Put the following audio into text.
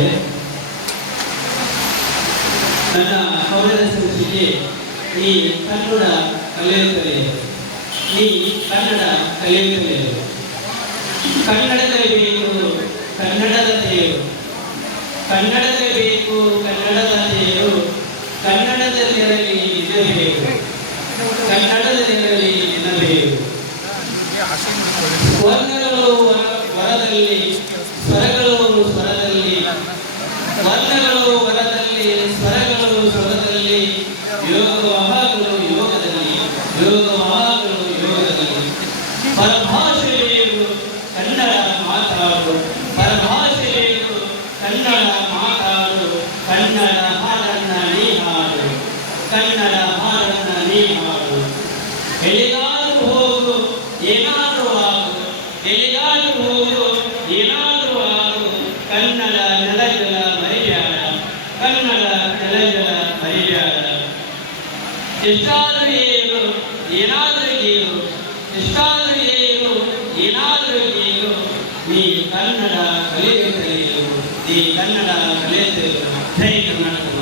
ಇದ್ದಾರೆ ನನ್ನ ಕವನದ ಸಂಚಿಕೆ ಈ ಕನ್ನಡ ಕಲಿಯುತ್ತಲೇ ಈ ಕನ್ನಡ ಕಲಿಯುತ್ತಲೇ ಕನ್ನಡದಲ್ಲಿ ಬೇಕು ಕನ್ನಡದ ತೇರು ಕನ್ನಡದಲ್ಲಿ ಬೇಕು ಕನ್ನಡದ ತೇರು ಕನ್ನಡದಲ್ಲಿರಲಿ ನಿನಬೇಕು ಕನ್ನಡದಲ್ಲಿರಲಿ ನಿನಬೇಕು ವರ್ಣಗಳು ವರ- ವರದಲ್ಲಿ ವರ್ಣಗಳು ವರದಲ್ಲಿ ಸ್ವರಗಳು ಸ್ವರದಲ್ಲಿ ಯೋಗವಾಹಗಳು ಯೋಗದಲ್ಲಿ ಯೋಗವಾಹಗಳು ಯೋಗದಲ್ಲಿ ಪರಭಾಷೆ ಬೇಕು ಕನ್ನಡ ಮಾತಾಡು ಪರಭಾಷೆ ಬೇಕು ಕನ್ನಡ ಮಾತಾಡು ಕನ್ನಡ ಹಾಡನ್ನ ನೀ ಹಾಡು ಕನ್ನಡ ಹಾಡನ್ನ ನೀ ಹಾಡು ಎಲ್ಲಿಗಾದ್ರೂ ಹೋಗು ಏನಾದ್ರೂ ಆಗು ಎಲ್ಲಿಗಾದ್ರೂ ಹೋಗು ಏನಾದ್ರೂ ಆಗು ಕನ್ನಡ ನೆಲಜಲ ಮರಿಬ್ಯಾಡ ಕನ್ನಡ ಕಲೆಗಳ ಮರಿಬ್ಯಾಡ ಎಷ್ಟಾದರೂ ಏನು ಏನಾದರೂ ಏನು ಎಷ್ಟಾದರೂ ಏನು ಏನಾದರೂ ಏನು ನೀ ಕನ್ನಡ ಕಲಿಯುತ್ತಲೇ ನೀ ಕನ್ನಡ ಕಲಿಯುತ್ತಲೇ ಜೈ ಕರ್ನಾಟಕ